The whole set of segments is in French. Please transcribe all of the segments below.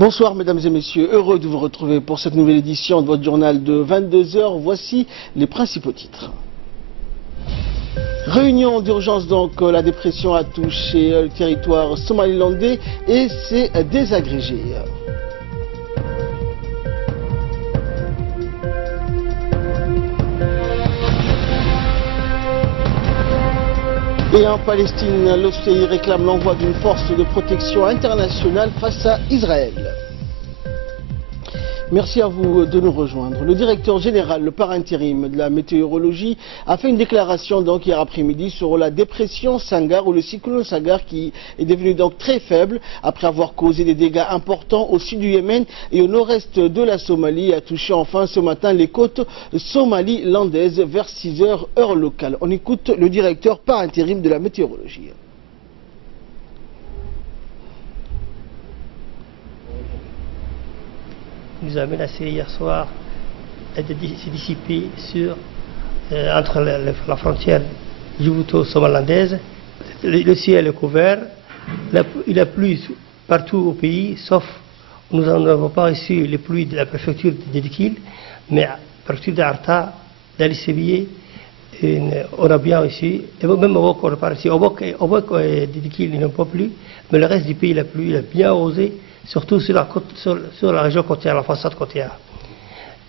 Bonsoir mesdames et messieurs, heureux de vous retrouver pour cette nouvelle édition de votre journal de 22 h. Voici les principaux titres. Réunion d'urgence donc, la dépression a touché le territoire somalilandais et s'est désagrégée. Et en Palestine, l'OCI réclame l'envoi d'une force de protection internationale face à Israël. Merci à vous de nous rejoindre. Le directeur général par intérim de la météorologie a fait une déclaration donc hier après-midi sur la dépression Sangar ou le cyclone Sangar qui est devenu donc très faible après avoir causé des dégâts importants au sud du Yémen et au nord-est de la Somalie, a touché enfin ce matin les côtes somalilandaises vers 6 h heure locale. On écoute le directeur par intérim de la météorologie. Nous a menacé hier soir s'est dissipé entre la frontière djibouto-somalandaise. Le ciel est couvert, il a plu partout au pays, sauf nous n'avons pas reçu les pluies de la préfecture de Dikil, mais à la préfecture d'Arta, d'Ali-Sébié, on a bien reçu, et même au Bok, on n'a pas reçu. Au Bok et Dikil, ils n'ont pas plu, mais le reste du pays, il a bien osé, surtout sur la région côtière, la façade côtière.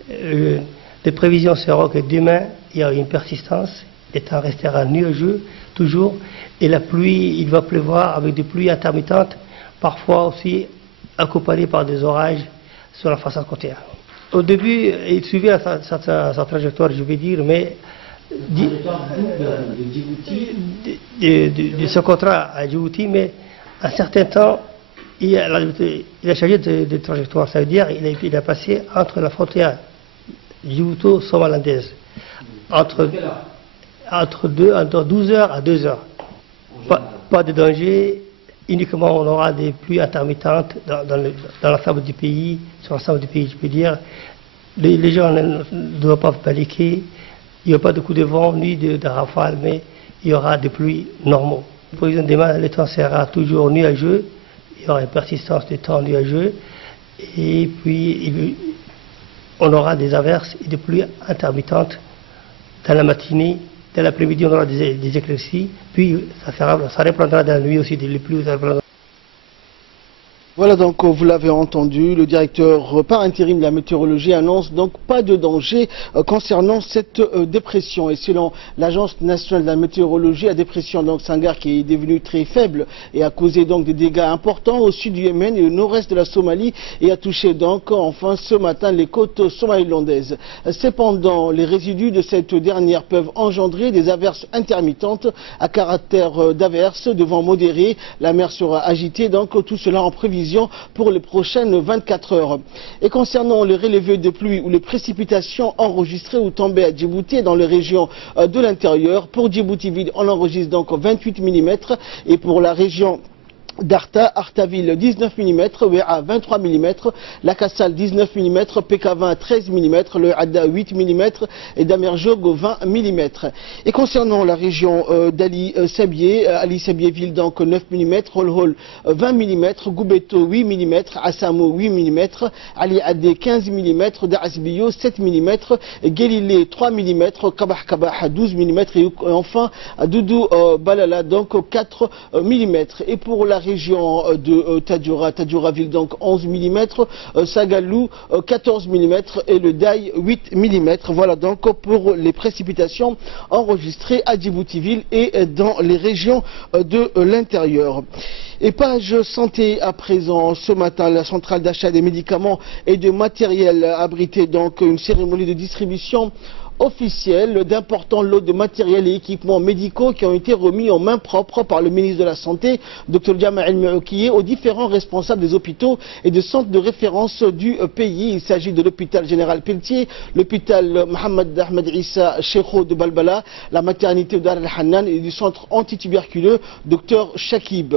Les prévisions seront que demain, il y a une persistance, le temps restera nuageux, toujours, et la pluie, il va pleuvoir avec des pluies intermittentes, parfois aussi accompagnées par des orages sur la façade côtière. Au début, il suivait sa trajectoire, je vais dire, mais de ce contrat à Djibouti, mais à un certain temps, il a changé de trajectoire, ça veut dire qu'il a passé entre la frontière djibouto-somalandaise, entre 12 h à 2 h. Pas de danger, uniquement on aura des pluies intermittentes dans l'ensemble du pays, sur l'ensemble du pays, je peux dire. Les gens ne doivent pas paniquer, il n'y a pas de coups de vent ni de rafales, mais il y aura des pluies normaux. Pour exemple, demain, le temps sera toujours nuageux. Il y aura une persistance des temps nuageux et puis on aura des averses et des pluies intermittentes dans la matinée. Dans l'après-midi, on aura des éclaircies, puis ça reprendra dans la nuit aussi, des pluies. Voilà donc, vous l'avez entendu, le directeur par intérim de la météorologie annonce donc pas de danger concernant cette dépression. Et selon l'Agence nationale de la météorologie, la dépression donc Sangar qui est devenue très faible et a causé donc des dégâts importants au sud du Yémen et au nord-est de la Somalie et a touché donc enfin ce matin les côtes somalilandaises. Cependant, les résidus de cette dernière peuvent engendrer des averses intermittentes à caractère d'averses de vent modéré. La mer sera agitée, donc tout cela en prévision pour les prochaines 24 heures. Et concernant les relevés de pluie ou les précipitations enregistrées ou tombées à Djibouti et dans les régions de l'intérieur, pour Djibouti-Ville, on enregistre donc 28 mm et pour la région d'Arta, Artaville 19 mm, Wea 23 mm, La Kassal 19 mm, Pekavin 13 mm, le Adda 8 mm et Damerjog 20 mm. Et concernant la région d'Ali Sabié-Ville donc 9 mm, Holhol 20 mm, Goubeto 8 mm, Assamo 8 mm, Ali Adé 15 mm, Daasbiyo 7 mm, Gelile 3 mm, Kabah 12 mm et enfin Doudou Balala donc 4 mm. Et pour la région de Tadjoura-Ville donc 11 mm, Sagalou 14 mm et le Daï 8 mm. Voilà donc pour les précipitations enregistrées à Djibouti-Ville et dans les régions de l'intérieur. Et page santé à présent, ce matin, la centrale d'achat des médicaments et de matériel a abrité donc une cérémonie de distribution officielle d'importants lots de matériel et équipements médicaux qui ont été remis en main propre par le ministre de la Santé, Dr Jamal El-Meoukié, aux différents responsables des hôpitaux et de centres de référence du pays. Il s'agit de l'hôpital général Pelletier, l'hôpital Mohamed Ahmed Issa Cheikho de Balbala, la maternité Dar al-Hannan et du centre antituberculeux Dr Shakib.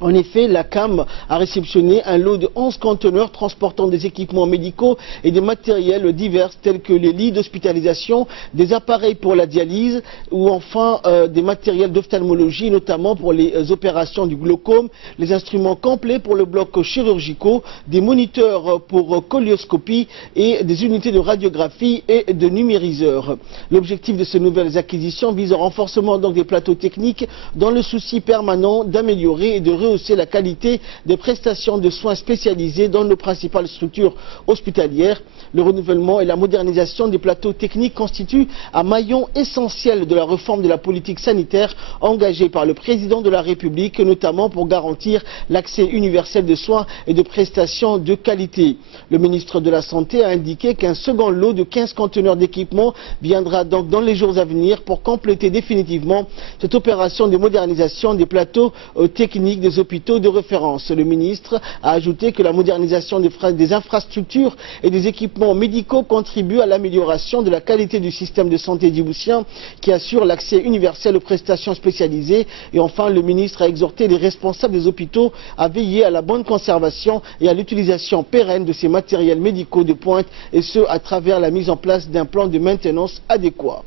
En effet, la CAM a réceptionné un lot de 11 conteneurs transportant des équipements médicaux et des matériels divers tels que les lits d'hospitalisation, des appareils pour la dialyse ou enfin des matériels d'ophtalmologie, notamment pour les opérations du glaucome, les instruments complets pour le bloc chirurgicaux, des moniteurs pour colioscopie et des unités de radiographie et de numériseurs. L'objectif de ces nouvelles acquisitions vise au renforcement donc des plateaux techniques dans le souci permanent d'améliorer et de rehausser la qualité des prestations de soins spécialisés dans nos principales structures hospitalières. Le renouvellement et la modernisation des plateaux techniques constituent un maillon essentiel de la réforme de la politique sanitaire engagée par le président de la République, notamment pour garantir l'accès universel de soins et de prestations de qualité. Le ministre de la Santé a indiqué qu'un second lot de 15 conteneurs d'équipement viendra donc dans les jours à venir pour compléter définitivement cette opération de modernisation des plateaux techniques des hôpitaux de référence. Le ministre a ajouté que la modernisation des infrastructures et des équipements médicaux contribue à l'amélioration de la qualité du système de santé djiboutien qui assure l'accès universel aux prestations spécialisées. Et enfin, le ministre a exhorté les responsables des hôpitaux à veiller à la bonne conservation et à l'utilisation pérenne de ces matériels médicaux de pointe, et ce à travers la mise en place d'un plan de maintenance adéquat.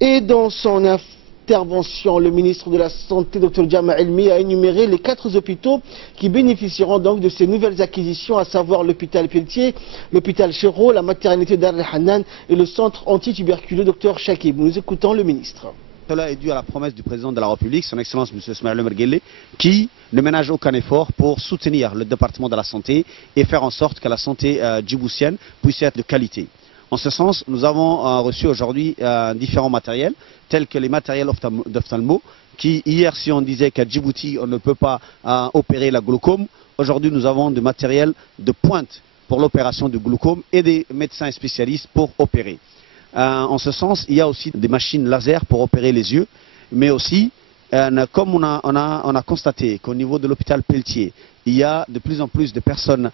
Et dans son intervention, le ministre de la Santé, Dr Jama Elmi, a énuméré les 4 hôpitaux qui bénéficieront donc de ces nouvelles acquisitions, à savoir l'hôpital Pelletier, l'hôpital Chéreau, la maternité Dar el-Hanan et le centre antituberculeux Dr Chakib. Nous écoutons le ministre. Cela est dû à la promesse du président de la République, son Excellence M. Ismaël Omar Guelleh, qui ne ménage aucun effort pour soutenir le département de la santé et faire en sorte que la santé djiboutienne puisse être de qualité. En ce sens, nous avons reçu aujourd'hui différents matériels, tels que les matériels d'ophtalmo, qui hier, si on disait qu'à Djibouti, on ne peut pas opérer la glaucome, aujourd'hui nous avons du matériel de pointe pour l'opération du glaucome et des médecins spécialistes pour opérer. En ce sens, il y a aussi des machines laser pour opérer les yeux, mais aussi, comme on a constaté qu'au niveau de l'hôpital Pelletier, il y a de plus en plus de personnes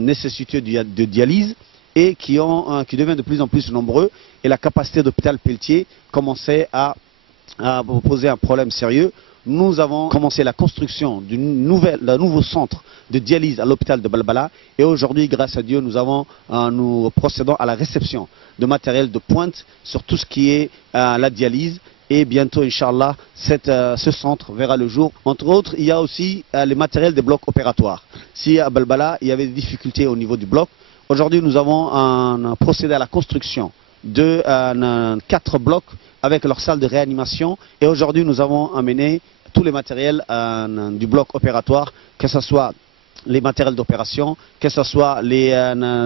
nécessiteuses de dialyse et qui deviennent de plus en plus nombreux, et la capacité de l'hôpital Pelletier commençait à poser un problème sérieux. Nous avons commencé la construction d'un nouveau centre de dialyse à l'hôpital de Balbala, et aujourd'hui, grâce à Dieu, nous procédons à la réception de matériel de pointe sur tout ce qui est la dialyse, et bientôt, Inch'Allah, ce centre verra le jour. Entre autres, il y a aussi les matériels des blocs opératoires. Si à Balbala, il y avait des difficultés au niveau du bloc, aujourd'hui, nous avons procédé à la construction de 4 blocs avec leur salle de réanimation, et aujourd'hui nous avons amené tous les matériels du bloc opératoire, que ce soit les matériels d'opération, que ce soit les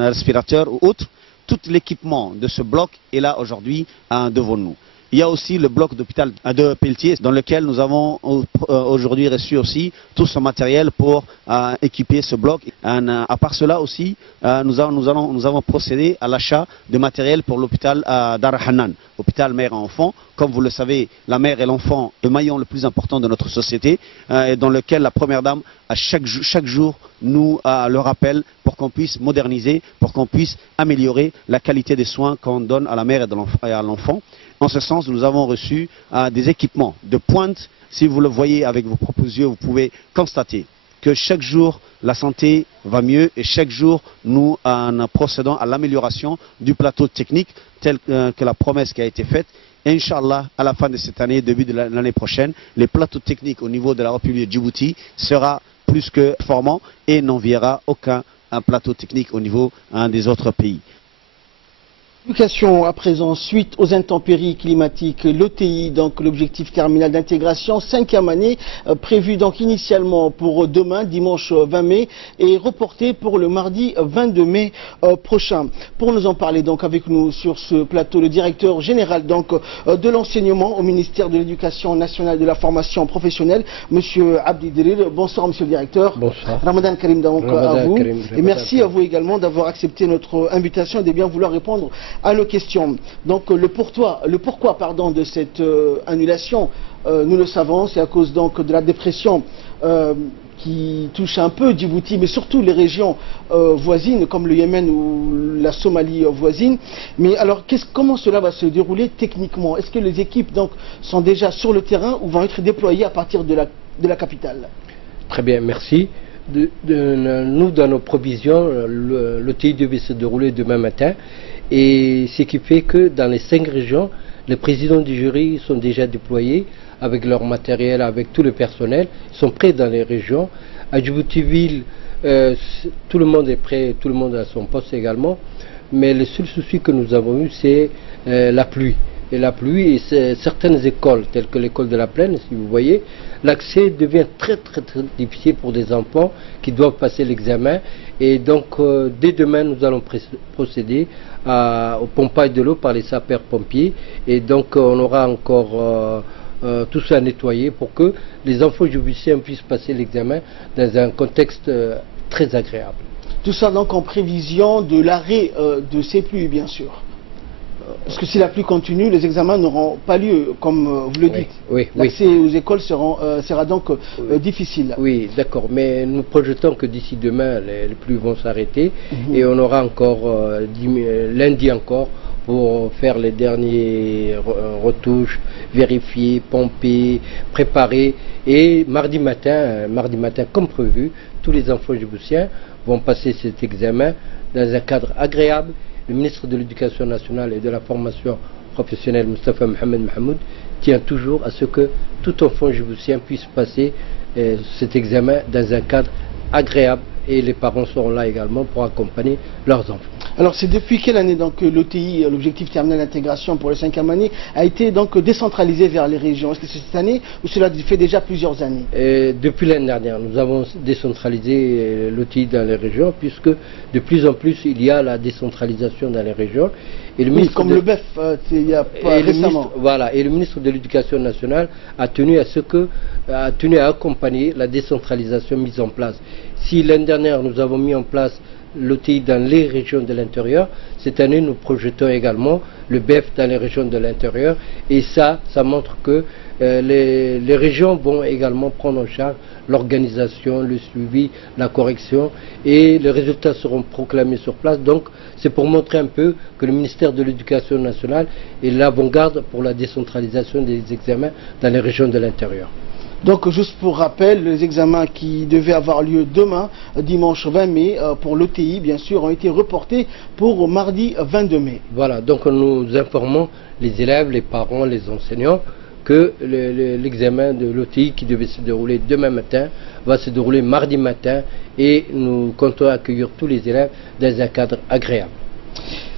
respirateurs ou autres. Tout l'équipement de ce bloc est là aujourd'hui devant nous. Il y a aussi le bloc d'hôpital de Pelletier, dans lequel nous avons aujourd'hui reçu aussi tout ce matériel pour équiper ce bloc. À part cela aussi, nous avons procédé à l'achat de matériel pour l'hôpital Dar el-Hanan, hôpital mère et enfant. Comme vous le savez, la mère et l'enfant, le maillon le plus important de notre société, et dans lequel la première dame, à chaque jour, nous le rappelle pour qu'on puisse moderniser, pour qu'on puisse améliorer la qualité des soins qu'on donne à la mère et à l'enfant. En ce sens, nous avons reçu des équipements de pointe. Si vous le voyez avec vos propres yeux, vous pouvez constater que chaque jour, la santé va mieux, et chaque jour, nous procédons à l'amélioration du plateau technique, tel que la promesse qui a été faite. Et Inch'Allah, à la fin de cette année, début de l'année prochaine, les plateaux techniques au niveau de la République de Djibouti sera plus que performant et n'enviera aucun plateau technique au niveau des autres pays. Éducation à présent, suite aux intempéries climatiques, l'OTI, donc l'objectif terminal d'intégration, 5e année, prévue donc initialement pour demain, dimanche 20 mai, et reportée pour le mardi 22 mai prochain. Pour nous en parler donc avec nous sur ce plateau, le directeur général donc de l'enseignement au ministère de l'Éducation nationale et de la formation professionnelle, Monsieur Abdi Dirir. Bonsoir Monsieur le directeur. Bonsoir. Ramadan Karim donc Ramadan à vous. Karim. Et merci à vous également d'avoir accepté notre invitation et de bien vouloir répondre à nos questions. Donc le pourquoi de cette annulation, nous le savons, c'est à cause donc de la dépression qui touche un peu Djibouti, mais surtout les régions voisines comme le Yémen ou la Somalie voisine. Mais alors comment cela va se dérouler techniquement? Est-ce que les équipes donc sont déjà sur le terrain ou vont être déployées à partir de la capitale? Très bien, merci. Nous, dans nos provisions, le TI devait se dérouler demain matin. Et ce qui fait que dans les 5 régions, les présidents du jury sont déjà déployés avec leur matériel, avec tout le personnel. Ils sont prêts dans les régions. À Djibouti-Ville, tout le monde est prêt, tout le monde a son poste également. Mais le seul souci que nous avons eu, c'est la pluie. Et la pluie, et certaines écoles, telles que l'école de la Plaine, si vous voyez, l'accès devient très difficile pour des enfants qui doivent passer l'examen. Et donc, dès demain, nous allons procéder au pompage de l'eau par les sapeurs-pompiers. Et donc, on aura encore tout ça nettoyé pour que les enfants djiboutiens puissent passer l'examen dans un contexte très agréable. Tout ça donc en prévision de l'arrêt de ces pluies, bien sûr. Parce que si la pluie continue, les examens n'auront pas lieu, comme vous le dites. Oui, l'accès aux écoles sera donc difficile. Oui, d'accord. Mais nous projetons que d'ici demain, les pluies vont s'arrêter. Et on aura encore, lundi encore, pour faire les dernières retouches, vérifier, pomper, préparer. Et mardi matin, comme prévu, tous les enfants djiboutiens vont passer cet examen dans un cadre agréable. Le ministre de l'Éducation nationale et de la formation professionnelle, Moustapha Mohamed Mahmoud, tient toujours à ce que tout enfant djiboutien puisse passer cet examen dans un cadre agréable, et les parents seront là également pour accompagner leurs enfants. Alors c'est depuis quelle année donc l'OTI, l'objectif terminal d'intégration pour la 5e année, a été donc décentralisé vers les régions? Est-ce que c'est cette année ou cela fait déjà plusieurs années? Depuis l'année dernière, nous avons décentralisé l'OTI dans les régions, puisque de plus en plus il y a la décentralisation dans les régions. Et le ministre comme le BEF, il y a pas récemment. Et le ministre de l'Éducation nationale a tenu à accompagner la décentralisation mise en place. Si l'année dernière nous avons mis en place l'OTI dans les régions de l'intérieur, cette année nous projetons également le BEF dans les régions de l'intérieur, et ça montre que les régions vont également prendre en charge l'organisation, le suivi, la correction, et les résultats seront proclamés sur place. Donc c'est pour montrer un peu que le ministère de l'Éducation nationale est l'avant-garde pour la décentralisation des examens dans les régions de l'intérieur. Donc, juste pour rappel, les examens qui devaient avoir lieu demain, dimanche 20 mai, pour l'OTI, bien sûr, ont été reportés pour mardi 22 mai. Voilà, donc nous informons les élèves, les parents, les enseignants que l'examen de l'OTI qui devait se dérouler demain matin va se dérouler mardi matin, et nous comptons accueillir tous les élèves dans un cadre agréable.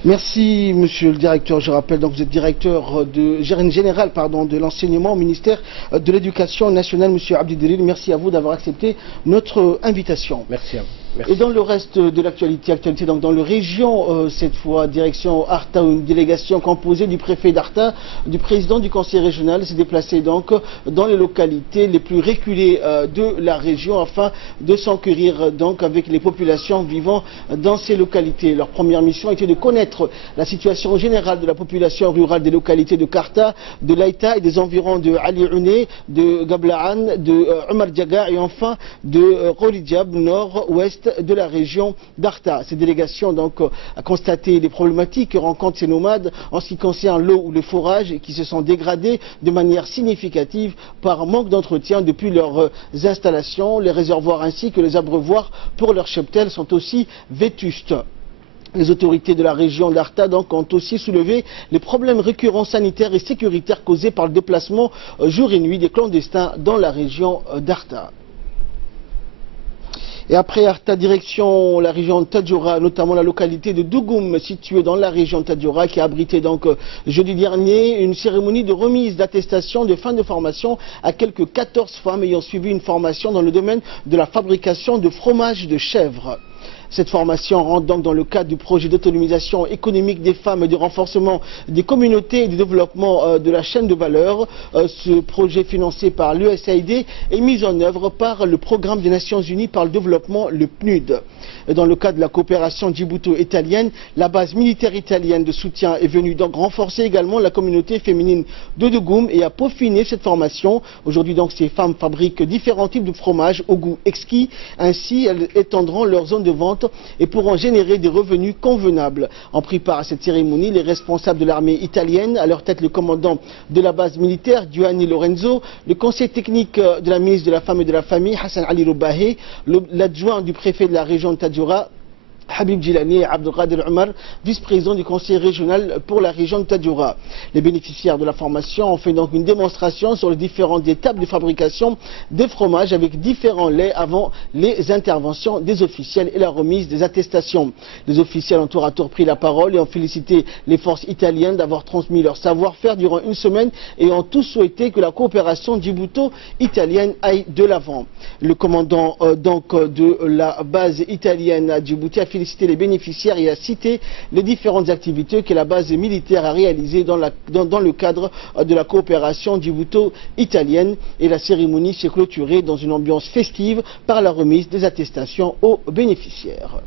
Merci, monsieur le directeur. Je rappelle donc que vous êtes directeur général de l'enseignement au ministère de l'Éducation nationale, monsieur Abdi Delil. Merci à vous d'avoir accepté notre invitation. Merci à vous. Merci. Et dans le reste de l'actualité, donc dans la région, cette fois, direction Arta, une délégation composée du préfet d'Arta, du président du conseil régional, s'est déplacée donc dans les localités les plus reculées de la région afin de s'enquérir donc avec les populations vivant dans ces localités. Leur première mission était de connaître la situation générale de la population rurale des localités de Karta, de Laïta et des environs de Ali Ouné, de Gabla'an, de Omar Djaga et enfin de Khoridjab, nord-ouest de la région d'Arta. Ces délégations donc a constaté les problématiques que rencontrent ces nomades en ce qui concerne l'eau ou le forage, et qui se sont dégradés de manière significative par manque d'entretien depuis leurs installations. Les réservoirs ainsi que les abreuvoirs pour leurs cheptels sont aussi vétustes. Les autorités de la région d'Arta donc ont aussi soulevé les problèmes récurrents sanitaires et sécuritaires causés par le déplacement jour et nuit des clandestins dans la région d'Arta. Et après Arta, direction la région de Tadjoura, notamment la localité de Dougoum, située dans la région de Tadjoura, qui a abrité donc jeudi dernier une cérémonie de remise d'attestation de fin de formation à quelques 14 femmes ayant suivi une formation dans le domaine de la fabrication de fromage de chèvre. Cette formation rentre donc dans le cadre du projet d'autonomisation économique des femmes et de renforcement des communautés et du développement de la chaîne de valeur. Ce projet financé par l'USAID est mis en œuvre par le programme des Nations Unies par le développement, le PNUD. Dans le cadre de la coopération djibouto-italienne, la base militaire italienne de soutien est venue donc renforcer également la communauté féminine de Dougoum et a peaufiné cette formation. Aujourd'hui donc, ces femmes fabriquent différents types de fromages au goût exquis. Ainsi, elles étendront leur zone de vente suffisantes et pourront générer des revenus convenables. En pris part à cette cérémonie, les responsables de l'armée italienne, à leur tête le commandant de la base militaire, Giovanni Lorenzo, le conseil technique de la ministre de la Femme et de la Famille, Hassan Ali Roubahe, l'adjoint du préfet de la région de Tadjoura, Habib Djilani et Abdelkader Omar, vice-président du conseil régional pour la région de Tadjoura. Les bénéficiaires de la formation ont fait donc une démonstration sur les différentes étapes de fabrication des fromages avec différents laits avant les interventions des officiels et la remise des attestations. Les officiels ont tour à tour pris la parole et ont félicité les forces italiennes d'avoir transmis leur savoir-faire durant une semaine et ont tous souhaité que la coopération djibouto-italienne aille de l'avant. Le commandant de la base italienne à Djibouti a félicité les bénéficiaires et a cité les différentes activités que la base militaire a réalisées dans le cadre de la coopération djibouto-italienne, et la cérémonie s'est clôturée dans une ambiance festive par la remise des attestations aux bénéficiaires.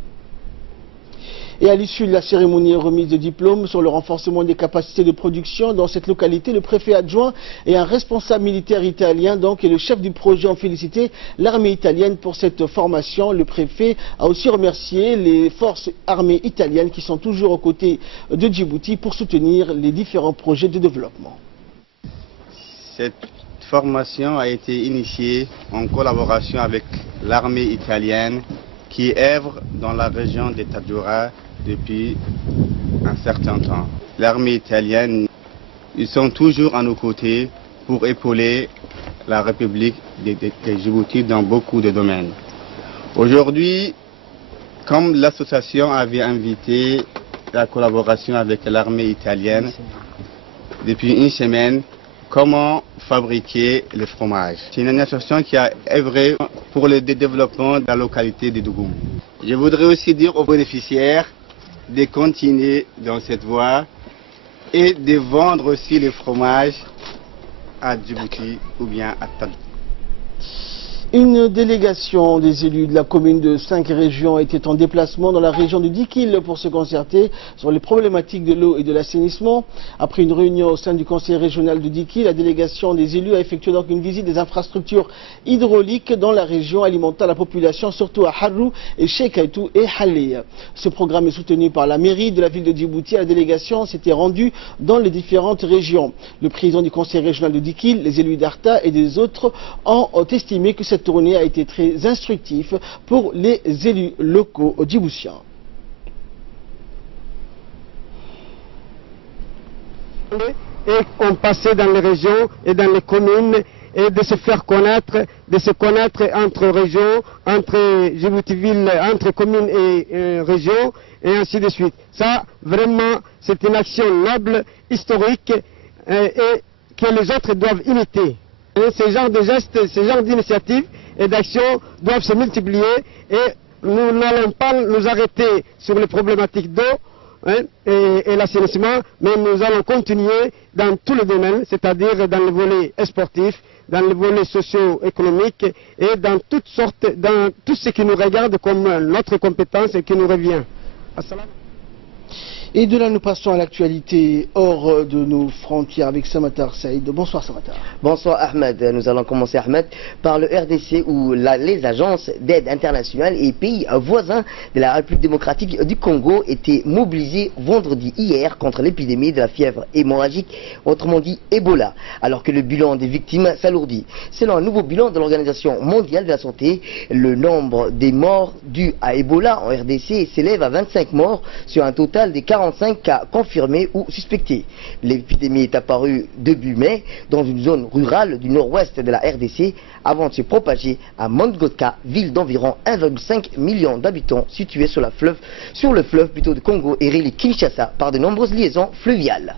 Et à l'issue de la cérémonie remise de diplômes sur le renforcement des capacités de production dans cette localité, le préfet adjoint et un responsable militaire italien et le chef du projet ont félicité l'armée italienne pour cette formation. Le préfet a aussi remercié les forces armées italiennes qui sont toujours aux côtés de Djibouti pour soutenir les différents projets de développement. Cette formation a été initiée en collaboration avec l'armée italienne qui œuvre dans la région de Tadjoura depuis un certain temps. L'armée italienne, ils sont toujours à nos côtés pour épauler la République de Djibouti dans beaucoup de domaines. Aujourd'hui, comme l'association avait invité la collaboration avec l'armée italienne depuis une semaine, comment fabriquer le fromage. C'est une association qui a œuvré pour le développement de la localité de Dougoum. Je voudrais aussi dire aux bénéficiaires de continuer dans cette voie et de vendre aussi les fromages à Djibouti ou bien à Tadjoura. Une délégation des élus de la commune de 5 régions était en déplacement dans la région de Dikil pour se concerter sur les problématiques de l'eau et de l'assainissement. Après une réunion au sein du conseil régional de Dikil, la délégation des élus a effectué donc une visite des infrastructures hydrauliques dans la région, alimentant la population surtout à Harrou et Cheikaitou et Halé. Ce programme est soutenu par la mairie de la ville de Djibouti. La délégation s'était rendue dans les différentes régions. Le président du conseil régional de Dikil, les élus d'Arta et des autres ont estimé que cette tournée a été très instructif pour les élus locaux djiboutiens. Et on passait dans les régions et dans les communes et de se faire connaître, entre régions, entre Djibouti-Ville, entre communes et régions, et ainsi de suite. Ça, vraiment, c'est une action noble, historique, et que les autres doivent imiter. Et ce genre de gestes, ce genre d'initiatives et d'actions doivent se multiplier, et nous n'allons pas nous arrêter sur les problématiques d'eau et l'assainissement, mais nous allons continuer dans tous les domaines, c'est-à-dire dans le volet sportif, dans le volet socio-économique et dans toutes sortes, dans tout ce qui nous regarde comme notre compétence et qui nous revient. Et de là, nous passons à l'actualité hors de nos frontières avec Samatar Saïd. Bonsoir Samatar. Bonsoir Ahmed. Nous allons commencer Ahmed par le RDC où les agences d'aide internationale et pays voisins de la République démocratique du Congo étaient mobilisés vendredi hier contre l'épidémie de la fièvre hémorragique, autrement dit Ebola, alors que le bilan des victimes s'alourdit. Selon un nouveau bilan de l'Organisation mondiale de la santé, le nombre des morts dus à Ebola en RDC s'élève à 25 morts sur un total de 45 cas confirmés ou suspectés. L'épidémie est apparue début mai dans une zone rurale du nord-ouest de la RDC avant de se propager à Mongotka, ville d'environ 1,5 million d'habitants située sur le fleuve de Congo et reliée Kinshasa par de nombreuses liaisons fluviales.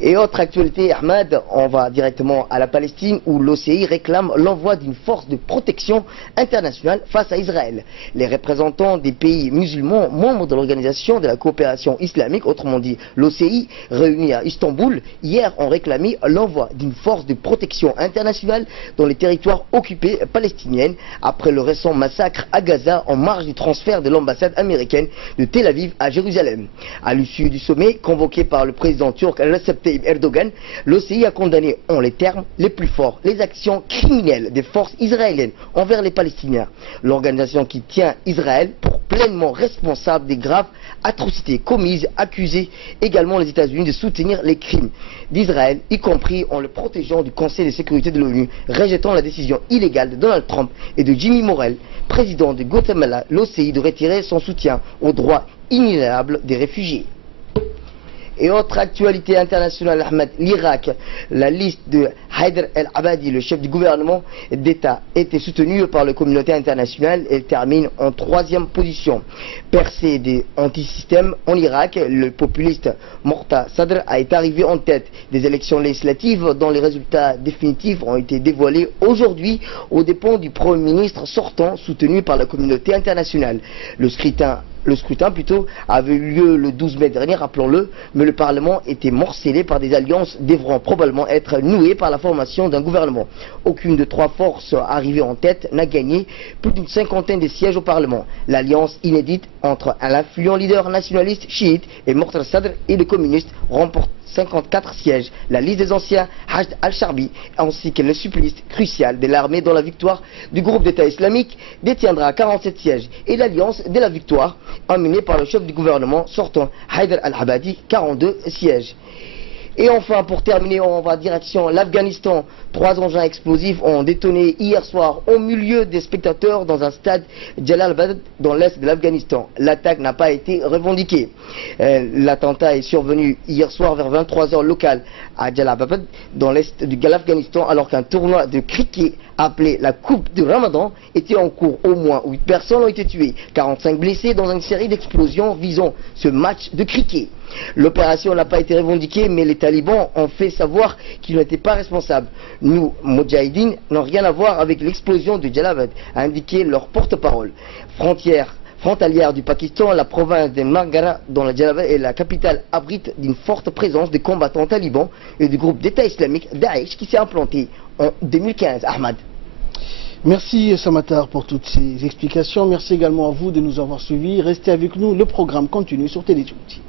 Et autre actualité, Ahmed, on va directement à la Palestine où l'OCI réclame l'envoi d'une force de protection internationale face à Israël. Les représentants des pays musulmans membres de l'Organisation de la coopération islamique, autrement dit l'OCI, réunis à Istanbul, hier ont réclamé l'envoi d'une force de protection internationale dans les territoires occupés palestiniens après le récent massacre à Gaza en marge du transfert de l'ambassade américaine de Tel Aviv à Jérusalem. À l'issue du sommet convoqué par le président turc Recep Tayyip Erdogan, l'OCI a condamné en les termes les plus forts les actions criminelles des forces israéliennes envers les Palestiniens. L'organisation qui tient Israël pour pleinement responsable des graves atrocités commises, accusées également les États-Unis de soutenir les crimes d'Israël, y compris en le protégeant du Conseil de sécurité de l'ONU, rejetant la décision illégale de Donald Trump et de Jimmy Morel, président de Guatemala, l'OCI de retirer son soutien aux droits inaliénables des réfugiés. Et autre actualité internationale, Ahmed, l'Irak, la liste de Haider el-Abadi, le chef du gouvernement d'État, était soutenue par la communauté internationale et termine en 3e position. Percé des antisystèmes en Irak, le populiste Morta Sadr a été arrivé en tête des élections législatives dont les résultats définitifs ont été dévoilés aujourd'hui aux dépens du Premier ministre sortant soutenu par la communauté internationale. Le scrutin avait eu lieu le 12 mai dernier, rappelons-le, mais le Parlement était morcelé par des alliances devront probablement être nouées par la formation d'un gouvernement. Aucune de 3 forces arrivées en tête n'a gagné plus d'une 50aine de sièges au Parlement. L'alliance inédite entre un influent leader nationaliste chiite et Mortar Sadr et le communiste remporte 54 sièges. La liste des anciens Hajj al-Sharbi ainsi que le supplice crucial de l'armée dans la victoire du groupe d'État islamique détiendra 47 sièges et l'alliance de la victoire emmenée par le chef du gouvernement sortant Haider al-Abadi 42 sièges. Et enfin, pour terminer, on va direction l'Afghanistan. 3 engins explosifs ont détonné hier soir au milieu des spectateurs dans un stade Jalalabad dans l'est de l'Afghanistan. L'attaque n'a pas été revendiquée. L'attentat est survenu hier soir vers 23h local à Jalalabad dans l'est de l'Afghanistan alors qu'un tournoi de cricket appelé la Coupe du Ramadan était en cours. Au moins 8 personnes ont été tuées, 45 blessés dans une série d'explosions visant ce match de cricket. L'opération n'a pas été revendiquée, mais les talibans ont fait savoir qu'ils n'étaient pas responsables. Nous, Moudjahidine, n'ont rien à voir avec l'explosion de Jalalabad, a indiqué leur porte-parole. Frontalière du Pakistan, la province de Margara, dont la Jalalabad est la capitale, abrite d'une forte présence de combattants talibans et du groupe d'État islamique Daesh qui s'est implanté en 2015. Ahmad. Merci Samatar pour toutes ces explications. Merci également à vous de nous avoir suivis. Restez avec nous, le programme continue sur Télé Djibouti.